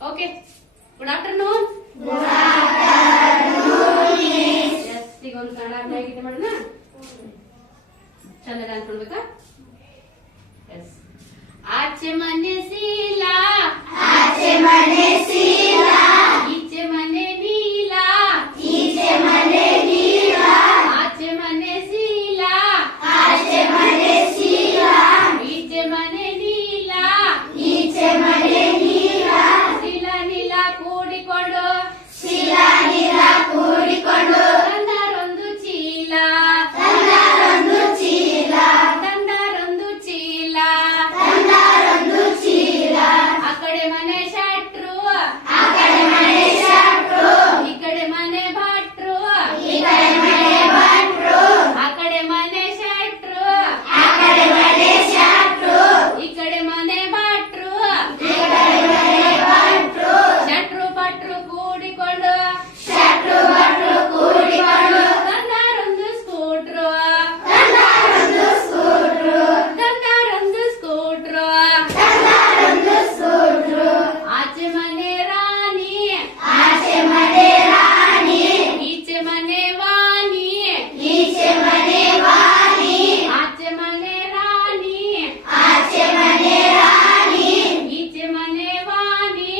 Okay. Good afternoon. Good afternoon. Yes, ಈಗ ಒಂದು ಕನ್ನಡ ಅಭ್ಯಾಸ ಗೀತೆ ಮಾಡೋಣ. ಚಂದ ಡಾನ್ಸ್ ಮಾಡ್ಬೇಕಾ? Yes. ಆಚೆ ಮನೆ ಸೀಲ, ಆಚೆ ಮನೆ ಸೀಲ, ಈಚೆ ಮನೆ ನೀಲ, ಈಚೆ ಮನೆ ನೀಲ, ಆಚೆ ಮನೆ ಸೀಲ, ಆಚೆ ಮನೆ ಸೀಲ, ಈಚೆ ಮನೆ ನೀಲ, ಈಚೆ ಮನೆ ನೀಲ, ಸೀಲ ನೀಲ ಕೂಡಿಕೊಂಡು, ಸೀಲ ನೀಲ ಕೂಡಿಕೊಂಡು, ತಂದಾರೊಂದು ಚೀಲ, ತಂದಾರೊಂದು ಚೀಲ, ತಂದಾರೊಂದು ಚೀಲ, ತಂದಾರೊಂದು ಚೀಲ, ಆ ಕಡೆ ಮನೆ ಶೆಟ್ರು, ಆ ಕಡೆ ಮನೆ ಶೆಟ್ರು, ಈ ಕಡೆ ಮನೆ ಭಟ್ರು, ಈ ಕಡೆ ಮನೆ ಭಟ್ರು, ಆ ಕಡೆ ಮನೆ ಶೆಟ್ರು, ಆ ಕಡೆ ಮನೆ ಶೆಟ್ರು, ಈ ಕಡೆ ಮನೆ ಭಟ್ರು, ಈ ಕಡೆ ಮನೆ ಭಟ್ರು, ಶೆಟ್ರು ಭಟ್ರು ಕೂಡಿಕೊಂಡು, ಶೆಟ್ರು ಭಟ್ರು ಕೂಡಿಕೊಂಡು, ತಂದಾರೊಂದು ಸ್ಕೂಟ್ರು, ತಂದಾರೊಂದು ಸ್ಕೂಟ್ರು, ತಂದಾರೊಂದು ಸ್ಕೂಟ್ರು, ತಂದಾರೊಂದು ಸ್ಕೂಟ್ರು, ಆಚೆ ಮನೆ ರಾಣಿ, ಆಚೆ ಮನೆ ರಾಣಿ, ಈಚೆ ಮನೆ ವಾಣಿ, ಈಚೆ ಮನೆ ವಾಣಿ, ಆಚೆ ಮನೆ ರಾಣಿ, ಆಚೆ ಮನೆ ರಾಣಿ, ಈಚೆ ಮನೆ ವಾಣಿ,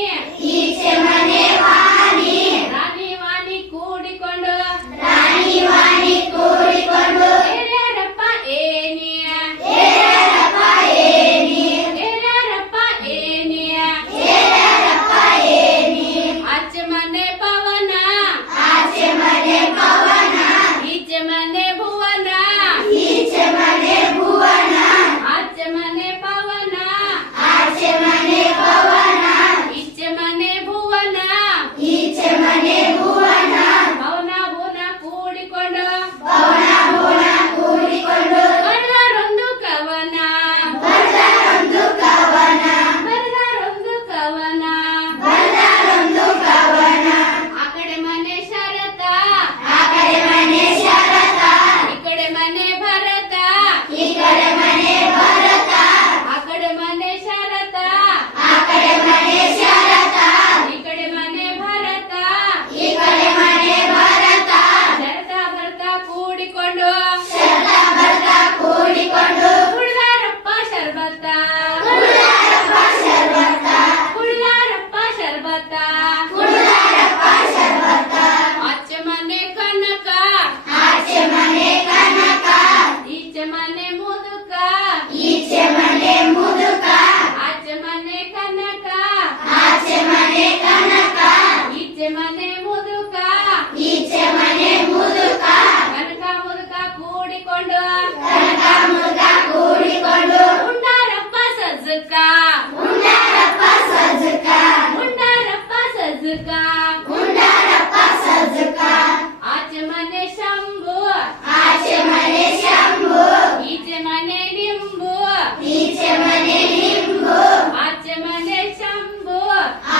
ಈಚೆ ಮನೆ ವಾಣಿ, ರಾಣಿ ವಾಣಿ ಕೂಡಿಕೊಂಡು, ರಾಣಿ ವಾಣಿ ಕೂಡಿಕೊಂಡು, ಹಿರಿಯರಪ್ಪ ಏನಿ, ಏರಪ್ಪ ಏನಿ, ಹಿರಿಯರಪ್ಪ ಏನಿ, ಏರಪ್ಪ ಏನಿ, ಆಚೆ ಮನೆ ಪವನ, ಆಚೆ ಮನೆ ಪವನ, ಈಚೆ ಮನೆ ಭುವನ, ಈಚೆ ಮನೆ ಭುವನ, ಆಚೆ ಮನೆ ಪವನ, ಆಚೆ ಮನೆ ಪವನ, ಈಚೆ ಮನೆ ಭುವನ, ಈಚೆ ಮನೆ ಭುವನ, ಭವನ ಭುವನ ಕೂಡಿಕೊಂಡು, ಪವನ ಭುವನ ಕೂಡಿಕೊಂಡು, ಬರೆದಾರೊಂದು ಕವನ, ಬರೆದಾರೊಂದು ಕವನ, ಬರೆದಾರೊಂದು ಕವನ, ಬರೆದಾರೊಂದು ಕವನ, ಆ ಕಡೆ ಮನೆ ಶರತ, ಆ ಕಡೆ ಮನೆ ಶರತ, ಈ ಕಡೆ ಮನೆ ಭರತ, ಈ ಕಡೆ ಮನೆ ಭರತ, ಆ ಕಡೆ ಮನೆ ಶರತ, ಆ ಕಡೆ ಮನೆ ಶರತ, ಈ ಕಡೆ ಮನೆ ಭರತ, ಈ ಕಡೆ ಮನೆ ಭರತ, ಶರತ ಭರತ ಕೂಡಿಕೊಂಡು, ಶರತ ಭರತ ಕೂಡಿಕೊಂಡು, ಕುಡಿದಾರಪ್ಪ ಶರ್ಬತ್ತ, ಕುಡಿದಾರಪ್ಪ ಶರ್ಬತ, ಕುಡಿದಾರಪ್ಪ ಶರ್ಬತ್ತ, ಕುಡಿದಾರಪ್ಪ ಶರ್ಬತ, ಆಚೆ ಮನೆ ಕನಕ, ಆಚೆ ಮನೆ ಕನಕ, ಈಚೆ ಮನೆ ಮುದುಕ, ಈಚೆ ಮನೆ ಮುದುಕ, ಆಚೆ ಮನೆ ಕನಕ, ಆಚೆ ಮನೆ ಕನಕ, ಈಚೆ ಮನೆ ಮುದುಕ, ಈಚೆ ಮನೆ ಮುದುಕ, ಕನಕ ಮುದುಕ ಕೂಡಿಕೊಂಡು, ಕನಕ ಮುದುಕ ಕೂಡಿಕೊಂಡು, ಉಂಡಾರಪ್ಪ ಸಜ್ಜಕ, ಉಂಡಾರಪ್ಪ ಸಜ್ಜಕ, ಉಂಡಾರಪ್ಪ ಸಜ್ಜಕ, ಉಂಡಾರಪ್ಪ ಸಜ್ಜಕ, ಆಚೆ ಮನೆ ಶಂಭು, ಆಚೆ ಮನೆ ಶಂಭು, ಈಚೆ ಮನೆ ನಿಂಬು, ಈಚೆ ಮನೆ ನಿಂಬು, ಆಚೆ ಮನೆ ಶಂಭು,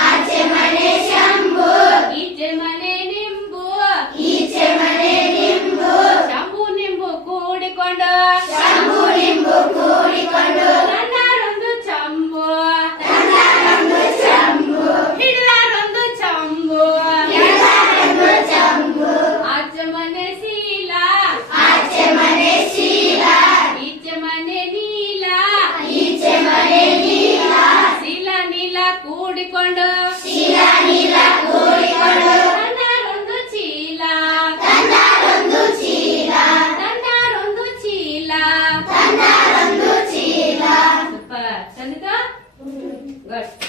ಆಚೆ ಮನೆ ಶಂಭು, ಈಚೆ ಮನೆ ನಿಂಬು, ಈಚೆ ಮನೆ ನಿಂಬು, ಶಂಭು ನಿಂಬು ಕೂಡಿಕೊಂಡು, ಶಂಭು ನಿಂಬು ಕೂಡಿಕೊಂಡು, ತಂದಾರೊಂದು ಚಂಬು, ತಂದಾರೊಂದು ಚಂಬು, ಹಿಡಿದಾರೊಂದು ಚಂಬು, ಎಲ್ಲರೊಂದು ಚಂಬು, ಆಚೆ ಮನೆ ಸೀಲ, ಆಚೆ ಮನೆ ಶೀಲ, ಈಚೆ ಮನೆ ನೀಲ, ಈಚೆ ಮನೆ ನೀಲ, ಸೀಲ ನೀಲ ಕೂಡಿಕೊಂಡು, ಶೀಲ ನೀಲ ಕೂಡಿಕೊಂಡು, ತಂದಾರೊಂದು ಚೀಲ, ತಂದಾರೊಂದು ಚೀಲ, ತಂದಾರೊಂದು ಚೀಲ, ತಂದಾರೊಂದು ಚೀಲ. ಸೂಪರ್. ಚಂದಿತಾ? ಗುಡ್.